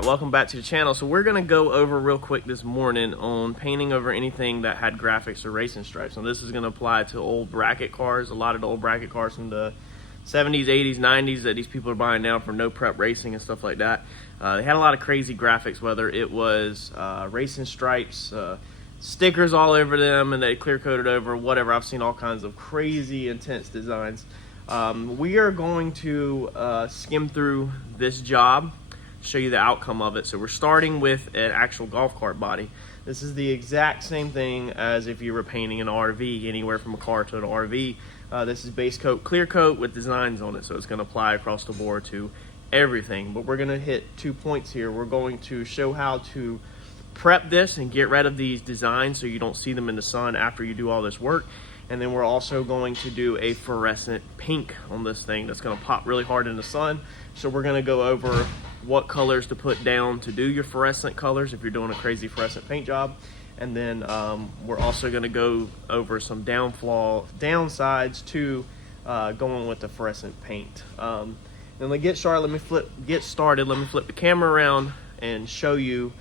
Alright, welcome back to the channel. So we're going to go over real quick this morning on painting over anything that had graphics or racing stripes. Now this is going to apply to old bracket cars. A lot of the old bracket cars from the 70s, 80s, 90s that these people are buying now for no prep racing and stuff like that. They had a lot of crazy graphics, whether it was racing stripes, stickers all over them, and they clear coated over, whatever. I've seen all kinds of crazy intense designs. We are going to skim through this job, show you the outcome of it. So we're starting with an actual golf cart body. This is the exact same thing as if you were painting an RV, anywhere from a car to an RV. This is base coat, clear coat with designs on it, so it's going to apply across the board to everything. But we're going to hit 2 points here. We're going to show how to prep this and get rid of these designs so you don't see them in the sun after you do all this work. And then we're also going to do a fluorescent pink on this thing that's going to pop really hard in the sun. So we're going to go over what colors to put down to do your fluorescent colors if you're doing a crazy fluorescent paint job. And then we're also going to go over some downsides to going with the fluorescent paint. Then let's get started. Let me flip the camera around and show you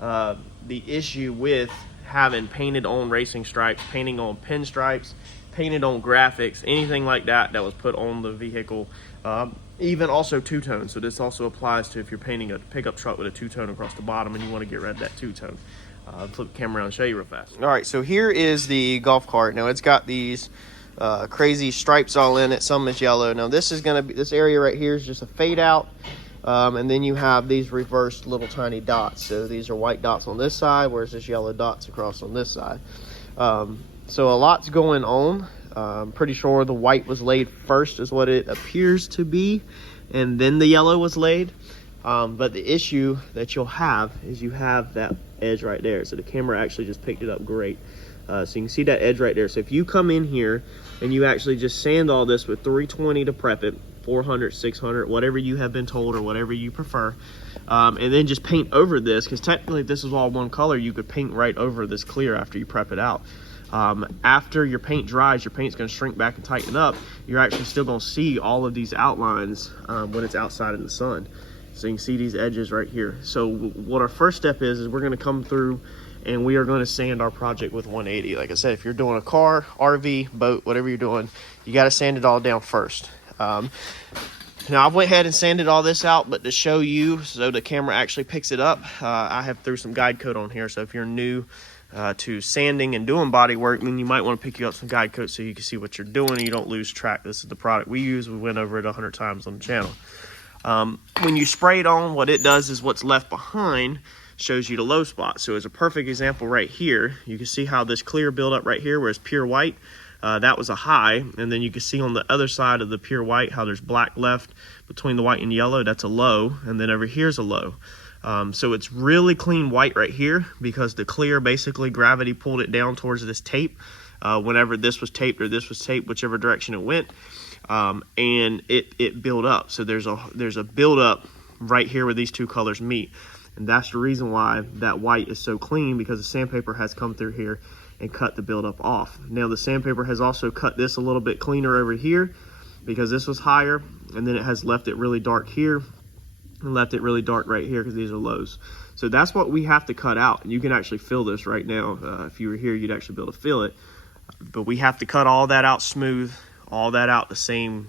the issue with having painted on racing stripes, painting on pinstripes, painted on graphics, anything like that that was put on the vehicle. Even also two-tone. So this also applies to if you're painting a pickup truck with a two-tone across the bottom and you want to get rid of that two-tone. Flip the camera around and show you real fast. All right, so here is the golf cart. Now it's got these crazy stripes all in it. Some is yellow. Now this is going to be, this area right here is just a fade out. And then you have these reversed little tiny dots. So these are white dots on this side, whereas this yellow dots across on this side. So a lot's going on. I'm pretty sure the white was laid first is what it appears to be, and then the yellow was laid. But the issue that you'll have is you have that edge right there. So the camera actually just picked it up great. So you can see that edge right there. So if you come in here and you actually just sand all this with 320 to prep it, 400, 600, whatever you have been told or whatever you prefer, and then just paint over this, because technically if this is all one color, you could paint right over this clear after you prep it out. After your paint dries, your paint's going to shrink back and tighten up. You're actually still going to see all of these outlines when it's outside in the sun. So you can see these edges right here. So what our first step is we're going to come through and we are going to sand our project with 180. Like I said, if you're doing a car, RV, boat, whatever you're doing, you got to sand it all down first. Now I went ahead and sanded all this out, but to show you so the camera actually picks it up, I have threw some guide coat on here. So if you're new to sanding and doing body work, then you might want to pick you up some guide coat so you can see what you're doing and you don't lose track. This is the product we use. We went over it 100 times on the channel. When you spray it on, what it does is what's left behind shows you the low spot. So as a perfect example right here, you can see how this clear buildup right here where it's pure white, that was a high, and then you can see on the other side of the pure white how there's black left between the white and yellow. That's a low, and then over here's a low. So it's really clean white right here because the clear, basically gravity pulled it down towards this tape whenever this was taped or this was taped, whichever direction it went, and it built up. So there's a buildup right here where these two colors meet, and that's the reason why that white is so clean, because the sandpaper has come through here and cut the buildup off. Now the sandpaper has also cut this a little bit cleaner over here because this was higher, and then it has left it really dark here and left it really dark right here because these are lows. So that's what we have to cut out. You can actually feel this right now. If you were here, you'd actually be able to feel it. But we have to cut all that out smooth, all that out the same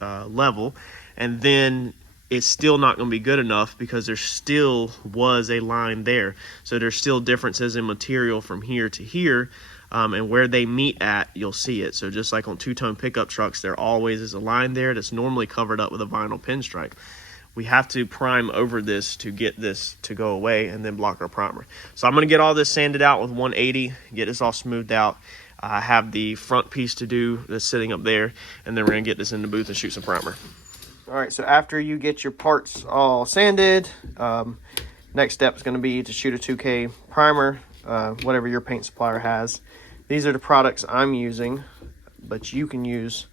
level, and then it's still not going to be good enough because there still was a line there. So there's still differences in material from here to here, and where they meet at, you'll see it. So just like on two-tone pickup trucks, there always is a line there that's normally covered up with a vinyl pinstripe. We have to prime over this to get this to go away and then block our primer. So I'm going to get all this sanded out with 180, get this all smoothed out. I have the front piece to do that's sitting up there, and then we're going to get this in the booth and shoot some primer. All right, so after you get your parts all sanded, next step is going to be to shoot a 2K primer, whatever your paint supplier has. These are the products I'm using, but you can use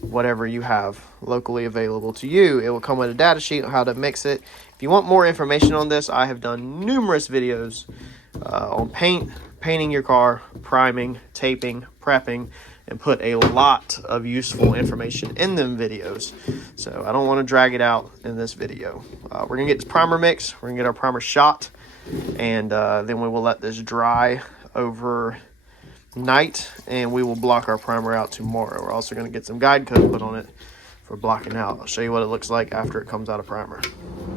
whatever you have locally available to you. It will come with a data sheet on how to mix it. If you want more information on this, I have done numerous videos on painting your car, priming, taping, prepping, and put a lot of useful information in them videos. So I don't want to drag it out in this video. We're going to get this primer mix. We're going to get our primer shot. And then we will let this dry over night. And we will block our primer out tomorrow. We're also going to get some guide coat put on it for blocking out. I'll show you what it looks like after it comes out of primer.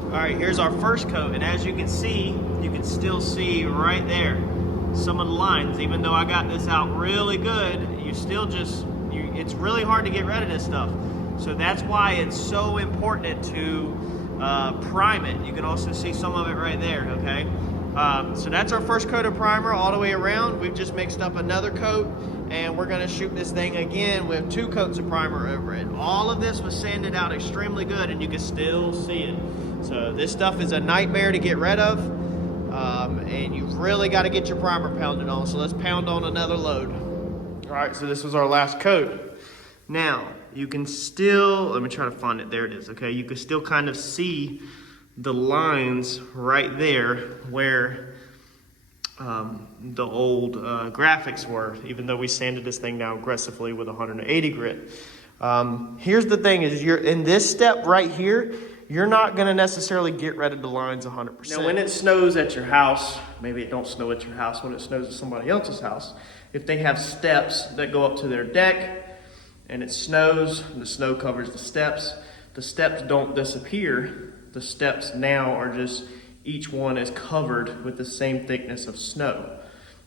All right, here's our first coat. And as you can see, you can still see right there some of the lines. Even though I got this out really good, you still just, it's really hard to get rid of this stuff. So that's why it's so important to prime it. You can also see some of it right there, okay? So that's our first coat of primer all the way around. We've just mixed up another coat, and we're gonna shoot this thing again with 2 coats of primer over it. All of this was sanded out extremely good, and you can still see it. So this stuff is a nightmare to get rid of. And you've really got to get your primer pounded on. So let's pound on another load. All right, so this was our last coat. Now, you can still, let me try to find it. There it is, okay? You can still kind of see the lines right there where the old graphics were, even though we sanded this thing down aggressively with 180 grit. Here's the thing is, you're in this step right here, you're not going to necessarily get rid of the lines 100%. Now, when it snows at your house, maybe it don't snow at your house, when it snows at somebody else's house, if they have steps that go up to their deck and it snows, the snow covers the steps don't disappear. The steps now are just, each one is covered with the same thickness of snow.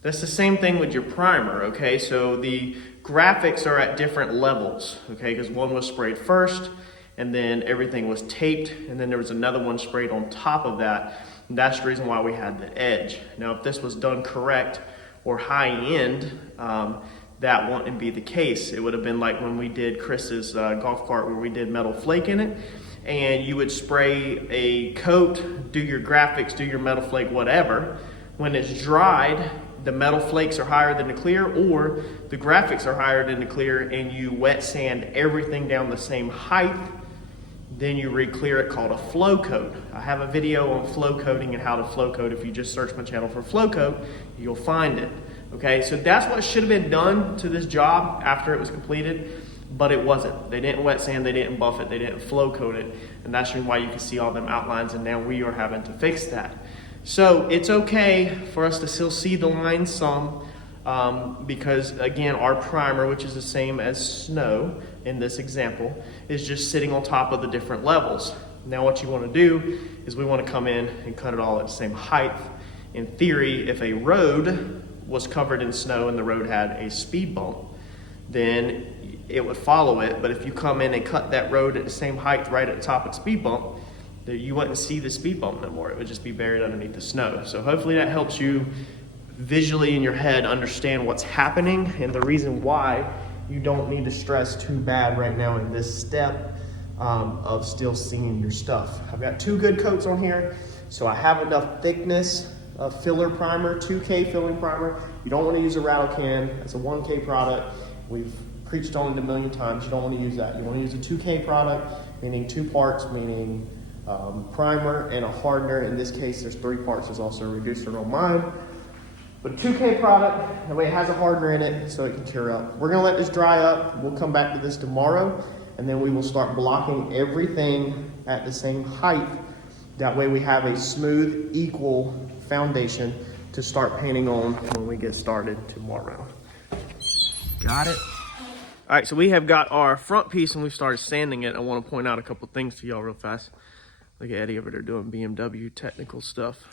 That's the same thing with your primer, okay? So the graphics are at different levels, okay? Because one was sprayed first, and then everything was taped, and then there was another one sprayed on top of that. And that's the reason why we had the edge. Now, if this was done correct or high end, that wouldn't be the case. It would have been like when we did Chris's golf cart where we did metal flake in it, and you would spray a coat, do your graphics, do your metal flake, whatever. When it's dried, the metal flakes are higher than the clear, or the graphics are higher than the clear, and you wet sand everything down the same height. Then you re-clear it, called a flow coat. I have a video on flow coating and how to flow coat. If you just search my channel for flow coat, you'll find it. Okay, so that's what should have been done to this job after it was completed, but it wasn't. They didn't wet sand, they didn't buff it, they didn't flow coat it, and that's why you can see all them outlines, and now we are having to fix that. So it's okay for us to still see the lines some, because again, our primer, which is the same as snow in this example, is just sitting on top of the different levels. Now what you want to do is we want to come in and cut it all at the same height. In theory, if a road was covered in snow and the road had a speed bump, then it would follow it. But if you come in and cut that road at the same height right at the top of the speed bump, you wouldn't see the speed bump no more. It would just be buried underneath the snow. So hopefully that helps you visually in your head understand what's happening and the reason why you don't need to stress too bad right now in this step of still seeing your stuff. I've got 2 good coats on here, so I have enough thickness of filler primer, 2K filling primer. You don't want to use a rattle can. It's a 1K product. We've preached on it a million times. You don't want to use that. You want to use a 2K product, meaning 2 parts, meaning primer and a hardener. In this case, there's 3 parts. There's also a reducer on mine. But a 2K product, that way it has a hardener in it so it can cure up. We're gonna let this dry up. We'll come back to this tomorrow, and then we will start blocking everything at the same height. That way we have a smooth, equal foundation to start painting on when we get started tomorrow. Got it? All right, so we have got our front piece and we started sanding it. I want to point out a couple things to y'all real fast. Look at Eddie over there doing BMW technical stuff.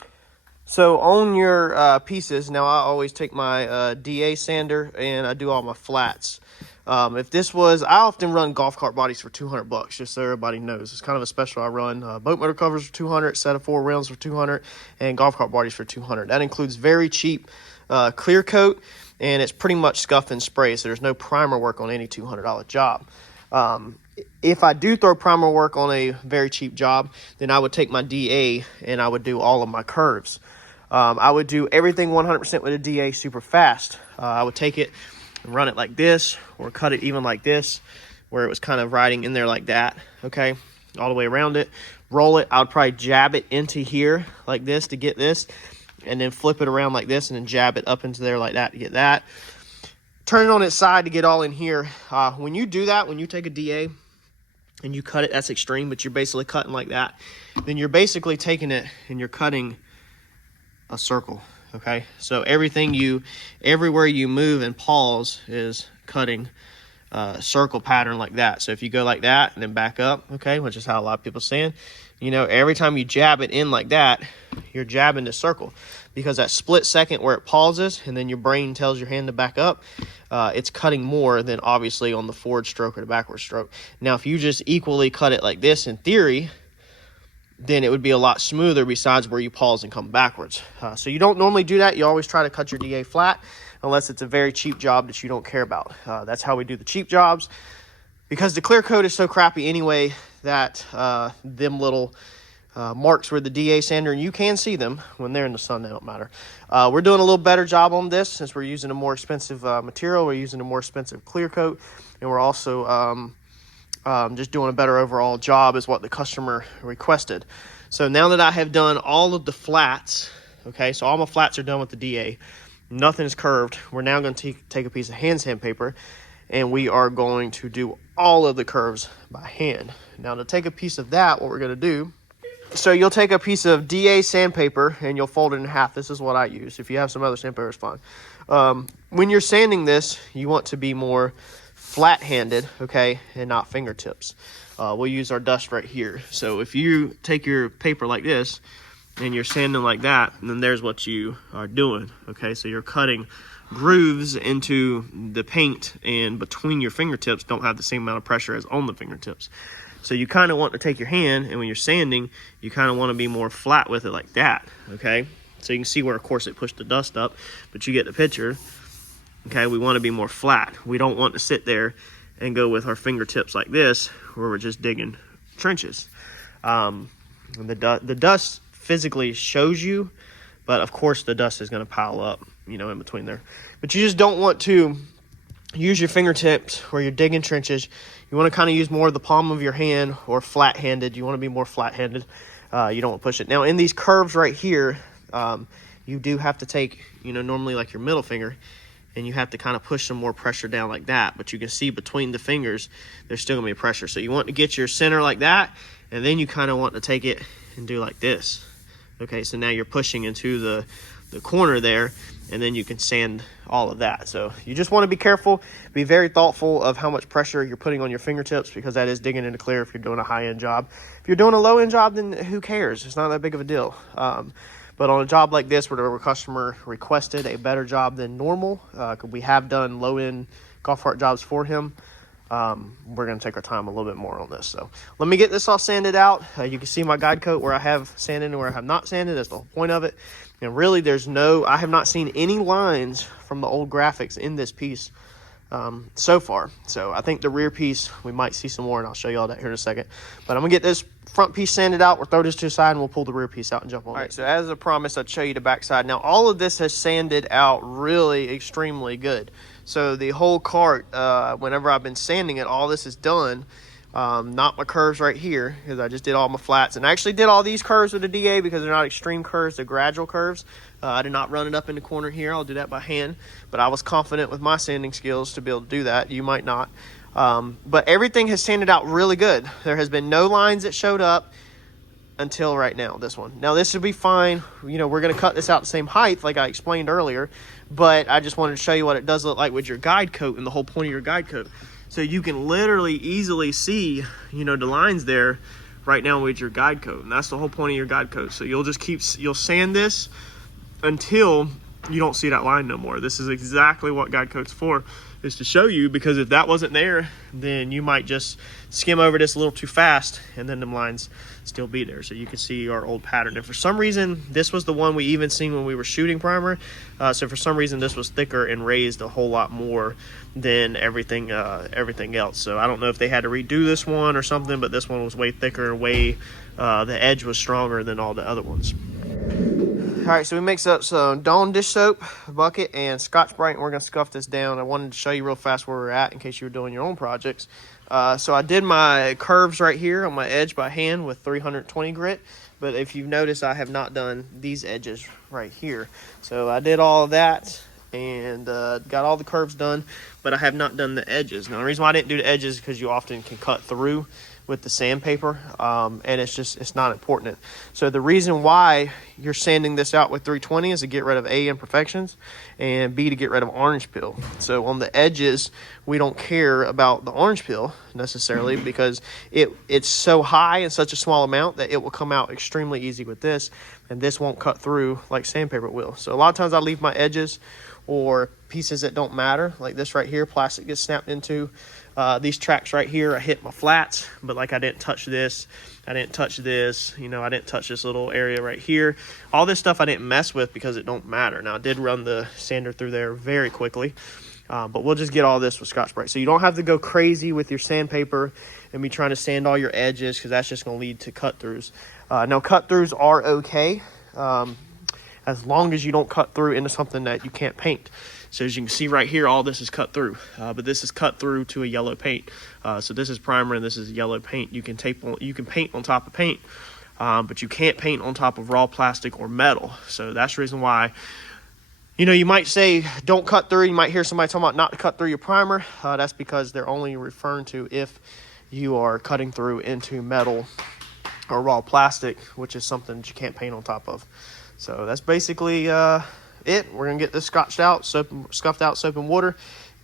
So on your pieces, now I always take my DA sander and I do all my flats. If this was, I often run golf cart bodies for $200, just so everybody knows. It's kind of a special I run. Boat motor covers for $200, set of 4 rims for $200, and golf cart bodies for $200. That includes very cheap clear coat, and it's pretty much scuff and spray, so there's no primer work on any $200 job. If I do throw primer work on a very cheap job, then I would take my DA and I would do all of my curves. I would do everything 100% with a DA super fast. I would take it and run it like this, or cut it even like this, where it was kind of riding in there like that, okay, all the way around it. Roll it, I would probably jab it into here like this to get this, and then flip it around like this, and then jab it up into there like that to get that. turn it on its side to get all in here. When you do that, when you take a DA and you cut it, that's extreme, but you're basically cutting like that. Then you're basically taking it and you're cutting a circle, okay? So everywhere you move and pause is cutting a circle pattern like that. So if you go like that and then back up, okay, which is how a lot of people saying, you know, every time you jab it in like that, you're jabbing the circle, because that split second where it pauses and then your brain tells your hand to back up, it's cutting more than obviously on the forward stroke or the backward stroke. Now, if you just equally cut it like this in theory, then it would be a lot smoother besides where you pause and come backwards. So you don't normally do that. You always try to cut your DA flat unless it's a very cheap job that you don't care about. That's how we do the cheap jobs, because the clear coat is so crappy anyway that them little marks where the DA sander, and you can see them when they're in the sun, they don't matter. We're doing a little better job on this since we're using a more expensive material. We're using a more expensive clear coat, and we're also just doing a better overall job is what the customer requested. So now that I have done all of the flats, okay, so all my flats are done with the DA, nothing is curved. We're now going to take a piece of hand sandpaper and we are going to do all of the curves by hand. Now to take a piece of that, what we're going to do, so you'll take a piece of DA sandpaper and you'll fold it in half. This is what I use. If you have some other sandpaper, it's fine. When you're sanding this, you want to be more flat-handed, okay, and not fingertips. We'll use our dust right here. So if you take your paper like this and you're sanding like that, then there's what you are doing, okay? So you're cutting grooves into the paint, and between your fingertips don't have the same amount of pressure as on the fingertips. So you kind of want to take your hand, and when you're sanding, you kind of want to be more flat with it like that, okay? So you can see where, of course, it pushed the dust up, but you get the picture. Okay, we want to be more flat. We don't want to sit there and go with our fingertips like this, where we're just digging trenches. The dust physically shows you, but of course the dust is going to pile up, you know, in between there. But you just don't want to use your fingertips where you're digging trenches. You want to kind of use more of the palm of your hand, or flat-handed. You want to be more flat-handed. You don't want to push it. Now, in these curves right here, you do have to take, you know, normally like your middle finger, and you have to kind of push some more pressure down like that. But you can see between the fingers, there's still going to be pressure. So you want to get your center like that, and then you kind of want to take it and do like this. Okay, so now you're pushing into the corner there, and then you can sand all of that. So you just want to be careful, be very thoughtful of how much pressure you're putting on your fingertips, because that is digging into clear if you're doing a high-end job. If you're doing a low-end job, then who cares? It's not that big of a deal. But on a job like this, where the customer requested a better job than normal, we have done low-end golf cart jobs for him, we're going to take our time a little bit more on this. So let me get this all sanded out. You can see my guide coat where I have sanded and where I have not sanded. That's the whole point of it. And really, I have not seen any lines from the old graphics in this piece so far. So I think the rear piece, we might see some more, and I'll show you all that here in a second. But I'm going to get this front piece sanded out. We'll throw this to the side, and we'll pull the rear piece out and jump on it. All right, so as I promised, I'd show you the back side. Now, all of this has sanded out really extremely good. So the whole cart, whenever I've been sanding it, all this is done. Not my curves right here, because I just did all my flats, and I actually did all these curves with the DA because they're not extreme curves, they're gradual curves. I did not run it up in the corner here. I'll do that by hand, but I was confident with my sanding skills to be able to do that. You might not. But everything has sanded out really good. There has been no lines that showed up until right now, this one. Now this will be fine. You know, we're going to cut this out the same height like I explained earlier, but I just wanted to show you what it does look like with your guide coat and the whole point of your guide coat. So you can literally easily see, you know, the lines there right now with your guide coat. And that's the whole point of your guide coat. So you'll sand this until you don't see that line no more. This is exactly what guide coat's for, is to show you, because if that wasn't there, then you might just skim over this a little too fast and then them lines still be there. So you can see our old pattern. And for some reason, this was the one we even seen when we were shooting primer. So for some reason, this was thicker and raised a whole lot more than everything else. So I don't know if they had to redo this one or something, but this one was way thicker, the edge was stronger than all the other ones. All right, so we mixed up some Dawn dish soap, a bucket, and Scotch-Brite, and we're going to scuff this down. I wanted to show you real fast where we're at in case you were doing your own projects. So I did my curves right here on my edge by hand with 320 grit, but if you've noticed, I have not done these edges right here. So I did all of that and got all the curves done, but I have not done the edges. Now the reason why I didn't do the edges is because you often can cut through with the sandpaper, and it's not important. So the reason why you're sanding this out with 320 is to get rid of A, imperfections, and B, to get rid of orange peel. So on the edges, we don't care about the orange peel necessarily, because it's so high in such a small amount that it will come out extremely easy with this, and this won't cut through like sandpaper will. So a lot of times I leave my edges or pieces that don't matter, like this right here, plastic gets snapped into. These tracks right here, I hit my flats, but like I didn't touch this, I didn't touch this, you know, I didn't touch this little area right here. All this stuff I didn't mess with because it don't matter. Now I did run the sander through there very quickly, but we'll just get all this with Scotch-Brite. So you don't have to go crazy with your sandpaper and be trying to sand all your edges, because that's just going to lead to cut-throughs. Now cut-throughs are okay, as long as you don't cut through into something that you can't paint. So as you can see right here, all this is cut through, but this is cut through to a yellow paint. So this is primer and this is yellow paint. You can paint on top of paint, but you can't paint on top of raw plastic or metal. So that's the reason why, you know, you might say don't cut through. You might hear somebody talking about not to cut through your primer. That's because they're only referring to if you are cutting through into metal or raw plastic, which is something that you can't paint on top of. So that's basically it. We're gonna get this scuffed out soap and water.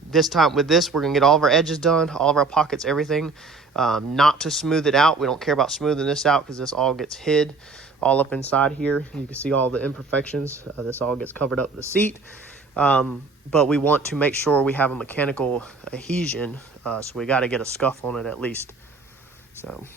This time with this, we're gonna get all of our edges done, all of our pockets, everything. Not to smooth it out. We don't care about smoothing this out because this all gets hid all up inside here. You can see all the imperfections. This all gets covered up with the seat. But we want to make sure we have a mechanical adhesion, so we got to get a scuff on it at least. So